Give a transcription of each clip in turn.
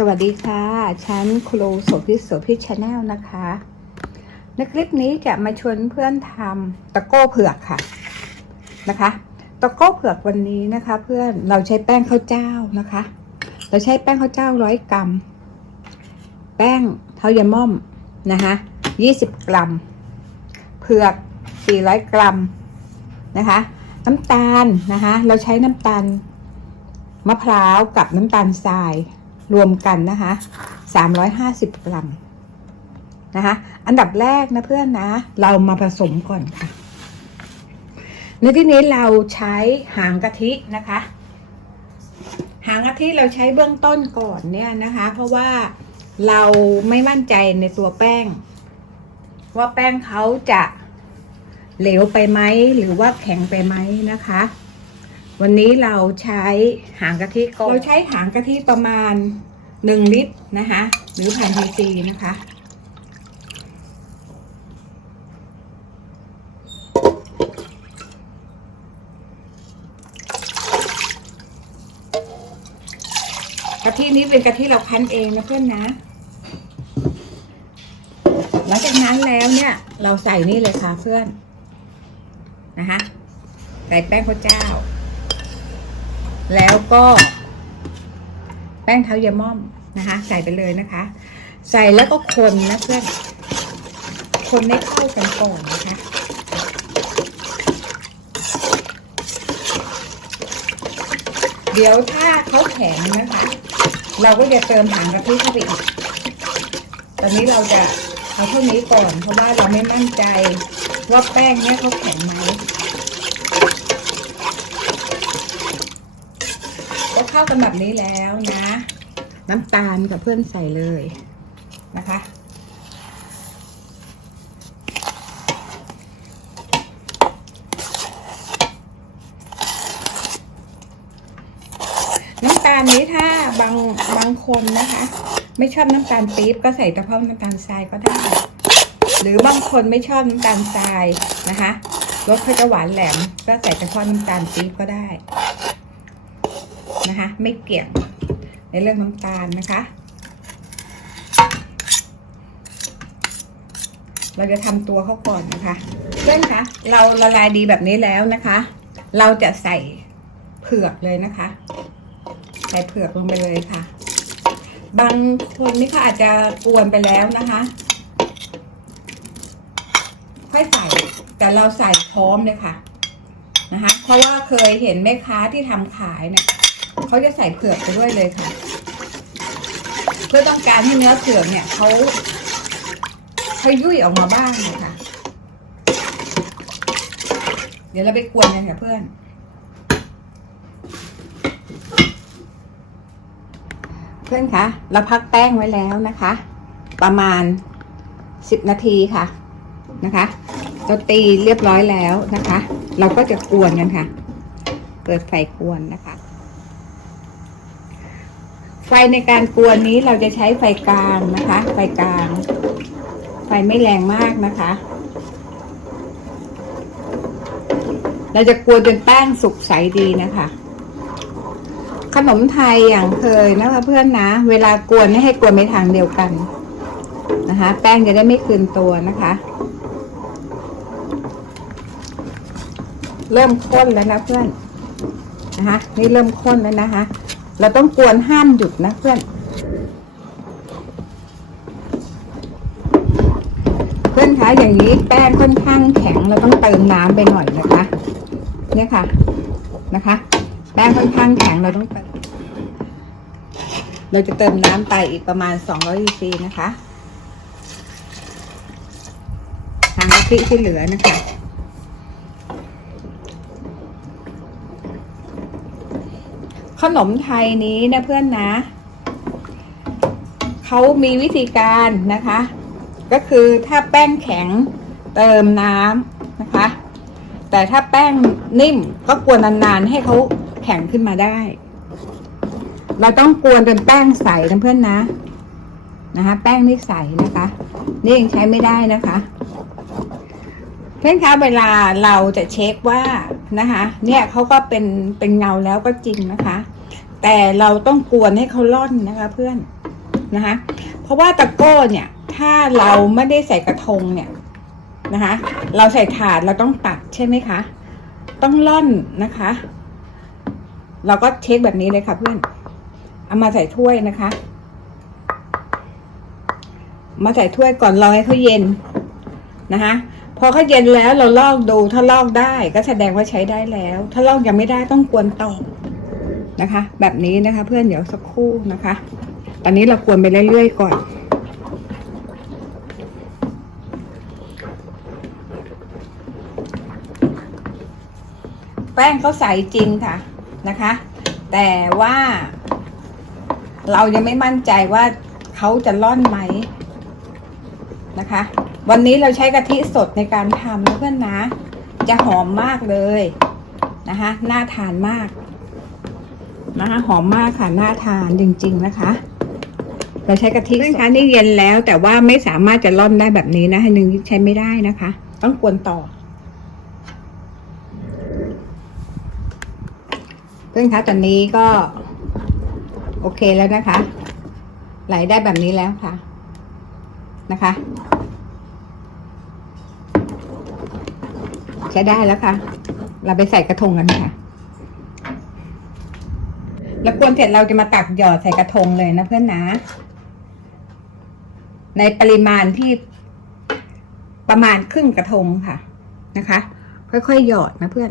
สวัสดีค่ะ ฉันครูโสภิตโสภิตชาแนลนะคะ ในคลิปนี้จะมาชวนเพื่อนทำตะโก้เผือกค่ะนะคะ ตะโก้เผือกวันนี้นะคะ เพื่อนเราใช้แป้งข้าวเจ้านะคะ เราใช้แป้งข้าวเจ้าร้อยกรัม แป้งเทายาม่อมนะคะยี่สิบกรัม เผือกสี่ร้อยกรัมนะคะ น้ำตาลนะคะ เราใช้น้ำตาลมะพร้าวกับน้ำตาลทราย รวมกันนะคะ350 กรัมนะคะ อันดับแรกนะเพื่อนนะ เรามาผสมก่อนค่ะ ในที่นี้เราใช้หางกะทินะคะ หางกะทิเราใช้เบื้องต้นก่อนเนี่ยนะคะ เพราะว่าเราไม่มั่นใจในตัวแป้ง ว่าแป้งเขาจะเหลวไปไหมหรือว่าแข็งไปไหมนะคะ วันนี้เราใช้หางกะทิกเราใช้หางกะทิประมาณหนึ่งลิตรนะคะหรือพันซีซีนะคะกะทินี้เป็นกะทิเราคั้นเองนะเพื่อนนะ หลังจากนั้นแล้วเนี่ย เราใส่นี่เลยค่ะเพื่อนนะคะใส่แป้งข้าวเจ้า แล้วก็แป้งเท้ายาม่อมนะคะ ใส่ไปเลยนะคะ ใส่แล้วก็คนนะเพื่อน คนให้เข้ากันก่อนนะคะ เดี๋ยวถ้าเขาแข็งนะคะ เราก็จะเติมหางกะทิเข้าไปอีก ตอนนี้เราจะเอาเท่านี้ก่อนเพราะว่าเราไม่มั่นใจว่าแป้งเนี่ยเขาแข็งไหม ก็เข้ากันแบบนี้แล้วนะ น้ำตาลกับเพื่อนใส่เลยนะคะ น้ำตาลนี้ถ้าบางบางคนนะคะ ไม่ชอบน้ำตาลปี๊บก็ใส่เฉพาะน้ำตาลทรายก็ได้ หรือบางคนไม่ชอบน้ำตาลทรายนะคะรสเขาจะหวานแหลมก็ใส่เฉพาะน้ำตาลปี๊บก็ได้ นะคะ ไม่เกี่ยงในเรื่องน้ำตาลนะคะ เราจะทำตัวเขาก่อนนะคะ เพื่อนคะเราละลายดีแบบนี้แล้วนะคะ เราจะใส่เผือกเลยนะคะ ใส่เผือกลงไปเลยค่ะ บางคนนี่เขาอาจจะกวนไปแล้วนะคะ ค่อยใส่ แต่เราใส่พร้อมเลยค่ะนะคะ เพราะว่าเคยเห็นแม่ค้าที่ทำขายเนี่ย เขาจะใส่เผือกไปด้วยเลยค่ะ เพื่อต้องการให้เนื้อเผือกเนี่ยเขาเขายุ่ยออกมาบ้างเลยค่ะเดี๋ยวเราไปกวนกันค่ะเพื่อน เพื่อนคะเราพักแป้งไว้แล้วนะคะ ประมาณสิบนาทีค่ะนะคะเราตีเรียบร้อยแล้วนะคะ เราก็จะกวนกันค่ะ เปิดไฟกวนนะคะ ไฟในการกวนนี้เราจะใช้ไฟกลางนะคะ ไฟกลาง ไฟไม่แรงมากนะคะ เราจะกวนจนแป้งสุกใสดีนะคะ ขนมไทยอย่างเคยนะคะเพื่อนนะ เวลากวนไม่ให้กวนไปทางเดียวกันนะคะ แป้งจะได้ไม่คืนตัวนะคะ เริ่มข้นแล้วนะเพื่อนนะคะนี่เริ่มข้นแล้วนะคะ เราต้องกวนห้ามหยุดนะเพื่อน เพื่อนคะอย่างนี้แป้งค่อนข้างแข็งเราต้องเติมน้ำไปหน่อยนะคะ เนี่ยค่ะนะคะ แป้งค่อนข้างแข็งเราต้องเติมเราจะเติมน้ำไปอีกประมาณ200ซีนะคะทางกะทิที่เหลือนะคะ ขนมไทยนี้นะเพื่อนนะเขามีวิธีการนะคะ ก็คือถ้าแป้งแข็งเติมน้ำนะคะ แต่ถ้าแป้งนิ่มก็กวนนานๆ ให้เขาแข็งขึ้นมาได้ เราต้องกวนจนแป้งใสนะเพื่อนนะนะคะ แป้งนี่ใสนะคะ นี่ยังใช้ไม่ได้นะคะ เพื่อนคะเวลาเราจะเช็คว่า นะคะ เนี่ยเขาก็เป็นเป็นเงาแล้วก็จริงนะคะ แต่เราต้องกวนให้เขาล่อนนะคะเพื่อนนะคะ เพราะว่าตะโก้เนี่ย ถ้าเราไม่ได้ใส่กระทงเนี่ยนะคะ เราใส่ถาดเราต้องตัดใช่ไหมคะ ต้องล่อนนะคะ เราก็เช็คแบบนี้เลยค่ะเพื่อน เอามาใส่ถ้วยนะคะ มาใส่ถ้วยก่อนรอให้เขาเย็นนะคะ พอเขาเย็นแล้วเราลอกดูถ้าลอกได้ก็แสดงว่าใช้ได้แล้ว ถ้าลอกยังไม่ได้ต้องกวนต่อนะคะ แบบนี้นะคะ เพื่อนเดี๋ยวสักครู่นะคะ ตอนนี้เรากวนไปเรื่อยๆก่อนแป้งเขาใสจริงค่ะนะคะ แต่ว่า เรายังไม่มั่นใจว่าเขาจะร่อนไหมนะคะ วันนี้เราใช้กะทิสดในการทำนะเพื่อนนะ จะหอมมากเลยนะคะน่าทานมากนะคะหอมมากค่ะน่าทานจริง ๆนะคะ เราใช้กะทิเพื่อนคะนี่เย็นแล้ว แต่ว่าไม่สามารถจะร่อนได้แบบนี้นะให้นึงใช้ไม่ได้นะคะ ต้องกวนต่อ เพื่อนคะตอนนี้ก็ โอเคแล้วนะคะ ไหลได้แบบนี้แล้วค่ะนะคะ ช้ได้แล้วค่ะ เราไปใส่กระทงกันค่ะ แล้วกวนเสร็จเราจะมาตักหยอดใส่กระทงเลยนะเพื่อนนะ ในปริมาณที่ประมาณครึ่งกระทงค่ะนะคะ ค่อยๆหยอดนะเพื่อน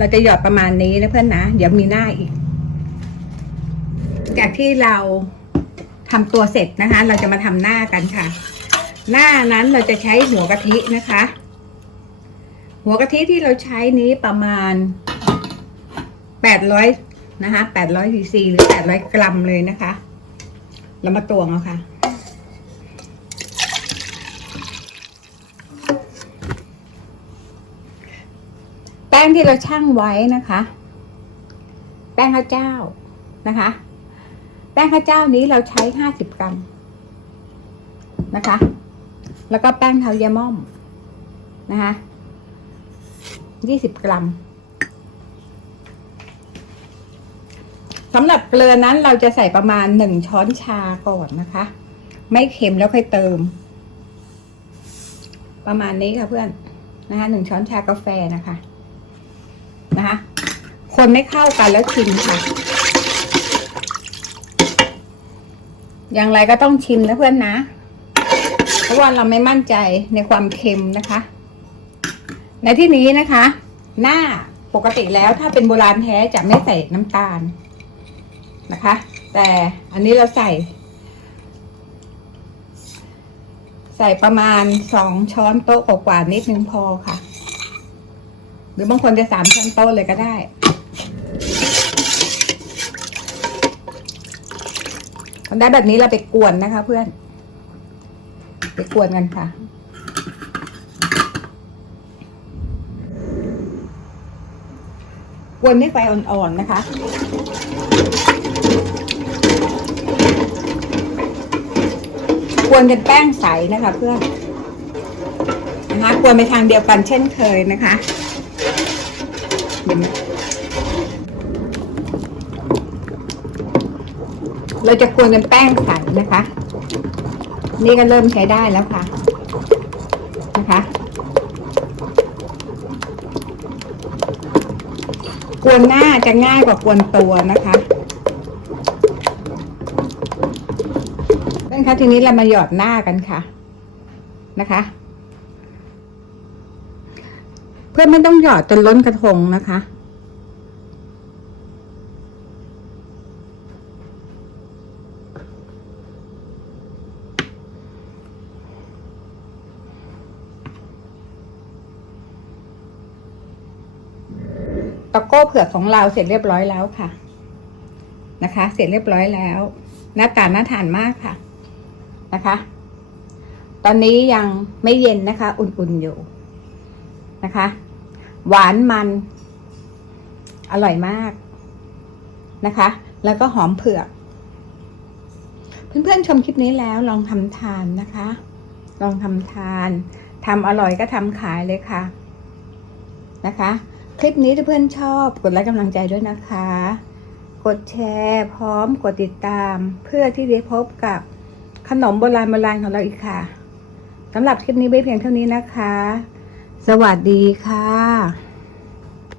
เราจะหยอดประมาณนี้นะเพื่อนนะ เดี๋ยวมีหน้าอีก จากที่เราทำตัวเสร็จนะคะ เราจะมาทำหน้ากันค่ะ หน้านั้นเราจะใช้หัวกะทินะคะ หัวกะทิที่เราใช้นี้ประมาณแปดร้อยนะคะแปดร้อยซีซีหรือแปดร้อยกรัมเลยนะคะ เรามาตวงเอาค่ะ ป้งที่เราชั่งไว้นะคะ แป้งข้าวเจ้านะคะ แป้งข้าวเจ้านี้เราใช้ห้าสิบกรัมนะคะ แล้วก็แป้งเทายาม่อมนะคะยี่สิบกรัมสำหรับเกลือนั้นเราจะใส่ประมาณหนึ่งช้อนชาก่อนนะคะ ไม่เค็มแล้วค่อยเติม ประมาณนี้ค่ะเพื่อนนะคะหนึ่งช้อนชากาแฟนะคะ นะคะ คนไม่เข้ากันแล้วชิมค่ะ อย่างไรก็ต้องชิมนะเพื่อนนะ เพราะว่าเราไม่มั่นใจในความเค็มนะคะ ในที่นี้นะคะ หน้าปกติแล้วถ้าเป็นโบราณแท้จะไม่ใส่น้ำตาลนะคะ แต่อันนี้เราใส่ ใส่ประมาณสองช้อนโต๊ะกว่านิดนึงพอค่ะ รือบางคนจะสามช้อนโต๊ะเลยก็ได้ทำได้แบบนี้เราไปกวนนะคะเพื่อน ไปกวนกันค่ะ กวนด้วยไฟอ่อนๆนะคะกวนจนแป้งใสนะคะเพื่อนนะคะกวนไปทางเดียวกันเช่นเคยนะคะ เห็นไหมเราจะกวนจนแป้งใสนะคะ นี่ก็เริ่มใช้ได้แล้วค่ะ นะคะกวนหน้าจะง่ายกว่ากวนตัวนะคะเพื่อนคะทีนี้เรามาหยอดหน้ากันค่ะนะคะ เพื่อนไม่ต้องหยอดจนล้นกระทงนะคะ ตะโก้เผือกของเราเสร็จเรียบร้อยแล้วค่ะ นะคะ เสร็จเรียบร้อยแล้ว หน้าตาน่าทานมากค่ะ นะคะ ตอนนี้ยังไม่เย็นนะคะ อุ่นๆอยู่นะคะ หวานมัน อร่อยมากนะคะ แล้วก็หอมเผือก เพื่อนๆชมคลิปนี้แล้วลองทำทานนะคะ ลองทำทานทำอร่อยก็ทำขายเลยค่ะนะคะ คลิปนี้ถ้าเพื่อนชอบกดไลค์กำลังใจด้วยนะคะ กดแชร์พร้อมกดติดตามเพื่อที่ได้พบกับขนมโบราณโบราณของเราอีกค่ะสำหรับคลิปนี้ไว้เพียงเท่านี้นะคะ สวัสดีค่ะ